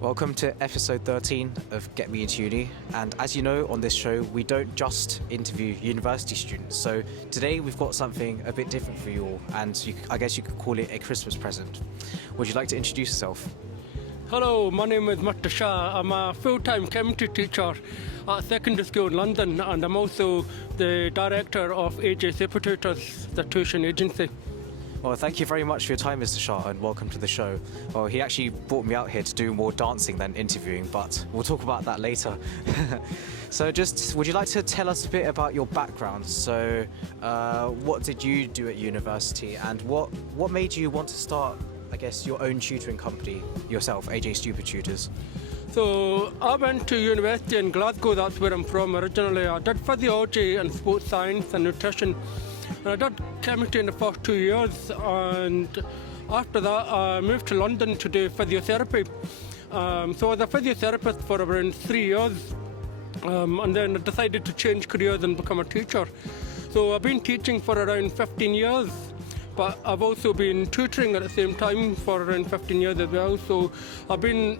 Welcome to episode 13 of Get Me Into Uni, and as you know, on this show we don't just interview university students. So today we've got something a bit different for you all, and I guess you could call it a Christmas present. Would you like to introduce yourself? Hello, my name is Mr. Shah. I'm a full-time chemistry teacher at secondary school in London, and I'm also the director of Tutors, the tuition agency. Well, thank you very much for your time, Mr. Shah, and welcome to the show. Well, he actually brought me out here to do more dancing than interviewing, but we'll talk about that later. So would you like to tell us a bit about your background? So what did you do at university, and what made you want to start, I guess, your own tutoring company yourself, AJ Stupid Tutors? So I went to university in Glasgow, that's where I'm from originally. I did physiology and sports science and nutrition. And I did chemistry in the first 2 years, and after that I moved to London to do physiotherapy. So I was a physiotherapist for around 3 years, and then I decided to change careers and become a teacher. So I've been teaching for around 15 years, but I've also been tutoring at the same time for around 15 years as well. So I've been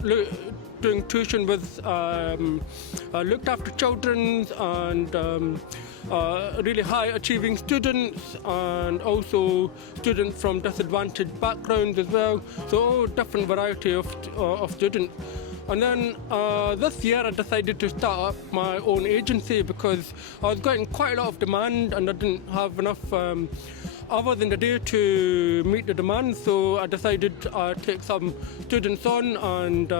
doing tuition with looked after children and really high achieving students, and also students from disadvantaged backgrounds as well. So different variety of students. And then this year I decided to start up my own agency because I was getting quite a lot of demand and I didn't have enough hours in the day to meet the demand. So I decided to take some students on, and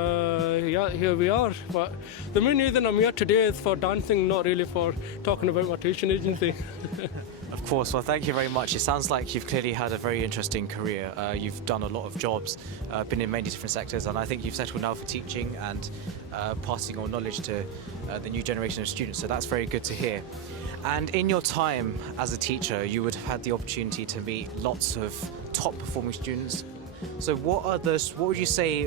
here we are. But the main reason I'm here today is for dancing, not really for talking about my tuition agency. Of course. Well, thank you very much. It sounds like you've clearly had a very interesting career. You've done a lot of jobs, been in many different sectors, and I think you've settled now for teaching and passing on knowledge to the new generation of students. So that's very good to hear. And in your time as a teacher, you would have had the opportunity to meet lots of top performing students. So what would you say,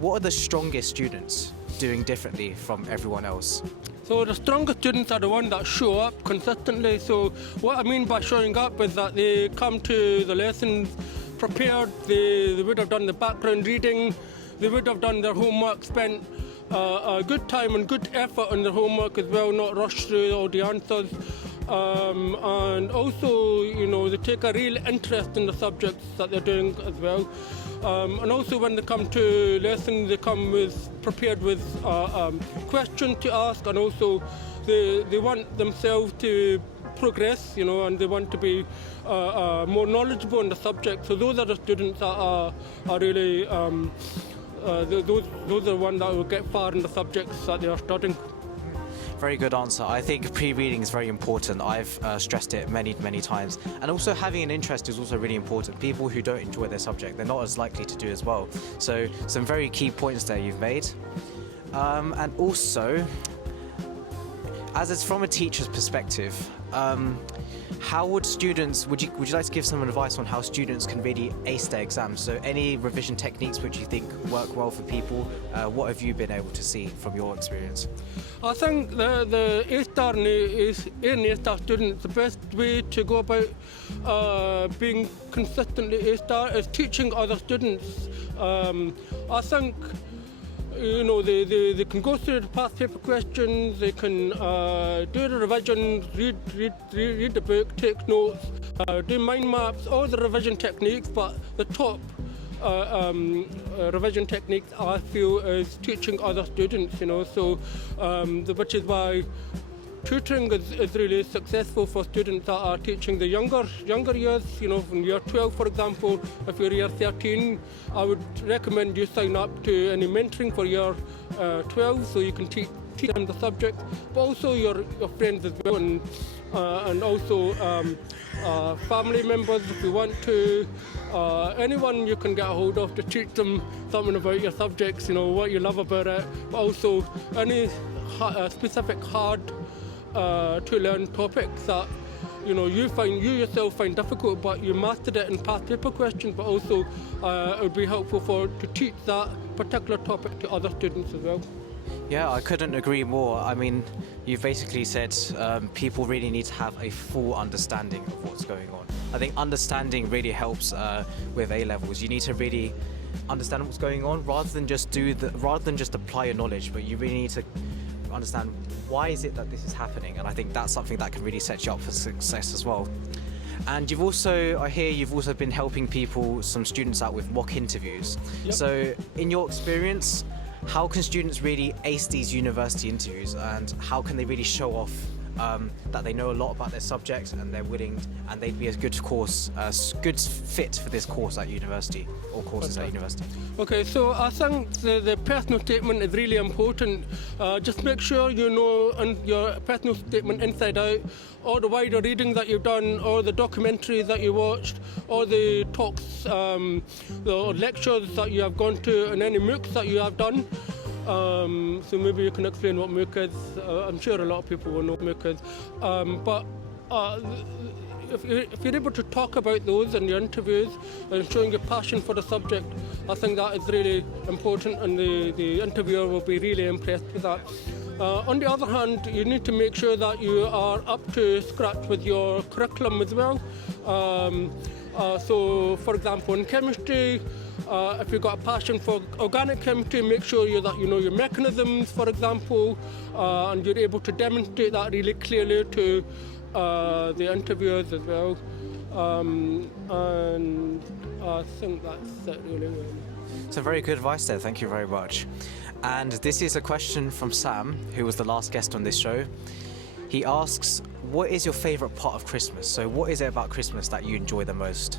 what are the strongest students doing differently from everyone else? So the strongest students are the ones that show up consistently. So what I mean by showing up is that they come to the lessons prepared, they would have done the background reading, they would have done their homework, spent a good time and good effort on their homework as well, not rushed through all the answers. And also, they take a real interest in the subjects that they're doing as well. And also when they come to lessons, they come prepared with questions to ask, and also they want themselves to progress, and they want to be more knowledgeable in the subject. So those are the students that are really, those are the ones that will get far in the subjects that they are studying. Very good answer. I think pre-reading is very important. I've stressed it many times. And also having an interest is also really important. People who don't enjoy their subject, they're not as likely to do as well. So some very key points there you've made. And also, as it's from a teacher's perspective, how would you like to give some advice on how students can really ace their exams? So any revision techniques which you think work well for people, what have you been able to see from your experience? I think the A-star and A-star students, the best way to go about being consistently A-star is teaching other students. I think they can go through the past paper questions, they can do the revision, read the book, take notes, do mind maps, all the revision techniques, but the top revision techniques I feel is teaching other students, so which is why tutoring is really successful for students that are teaching the younger years, from year 12 for example. If you're year 13, I would recommend you sign up to any mentoring for year 12 so you can teach them the subject, but also your friends as well, and also family members if you want to, anyone you can get a hold of to teach them something about your subjects, what you love about it, but also any specific hard to learn topics that you yourself find difficult, but you mastered it in past paper questions, but also it would be helpful to teach that particular topic to other students as well. Yeah, I couldn't agree more. I mean, you've basically said people really need to have a full understanding of what's going on. I think understanding really helps with A-levels. You need to really understand what's going on rather than just apply your knowledge, but you really need to understand why is it that this is happening, and I think that's something that can really set you up for success as well. And I hear you've also been helping some students out with mock interviews. Yep. So in your experience, how can students really ace these university interviews, and how can they really show off that they know a lot about their subjects and they're willing and they'd be a good fit for this course at university or courses at university? Okay, so I think the personal statement is really important. Just make sure you know your personal statement inside out, all the wider reading that you've done, or the documentaries that you watched, or the talks, the lectures that you have gone to, and any MOOCs that you have done. So maybe you can explain what MOOC is. I'm sure a lot of people will know what MOOC is. But if you're able to talk about those in your interviews and showing your passion for the subject, I think that is really important, and the interviewer will be really impressed with that. On the other hand, you need to make sure that you are up to scratch with your curriculum as well. So, for example, in chemistry, if you've got a passion for organic chemistry, make sure that you know your mechanisms, for example, and you're able to demonstrate that really clearly to the interviewers as well. And I think that's it really. So very good advice there, thank you very much. And this is a question from Sam, who was the last guest on this show. He asks, what is your favourite part of Christmas? So what is it about Christmas that you enjoy the most?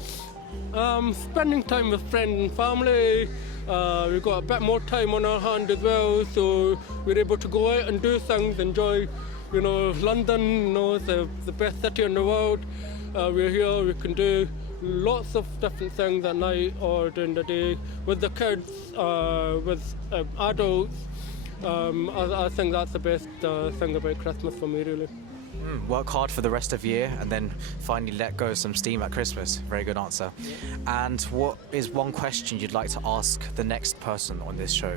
Spending time with friends and family. We've got a bit more time on our hand as well, so we're able to go out and do things, enjoy, London, the best city in the world. We're here, we can do lots of different things at night or during the day with the kids, with adults. I think that's the best thing about Christmas for me, really. Work hard for the rest of the year and then finally let go of some steam at Christmas. Very good answer. And what is one question you'd like to ask the next person on this show?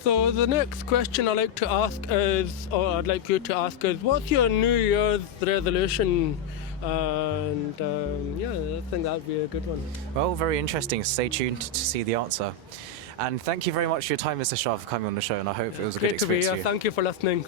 So the next question I'd like to ask is, or I'd like you to ask is, what's your New Year's resolution? And I think that'd be a good one. Well, very interesting. Stay tuned to see the answer. And thank you very much for your time, Mr. Shah, for coming on the show, and I hope it was a good experience for you. Thank you for listening.